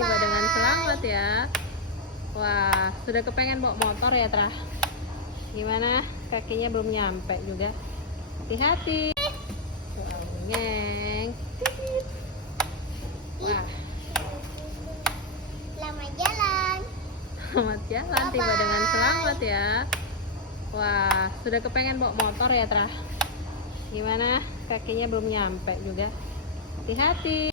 tiba dengan selamat ya. Wah, sudah kepengen bawa motor ya, Tra? Gimana? Kakinya belum nyampe juga. Hati-hati. Wow, ngeng. Wah, Selamat jalan. selamat jalan, tiba dengan selamat ya. Wah, sudah kepengen bawa motor ya, Tra? Gimana? Kakinya belum nyampe juga. Hati-hati.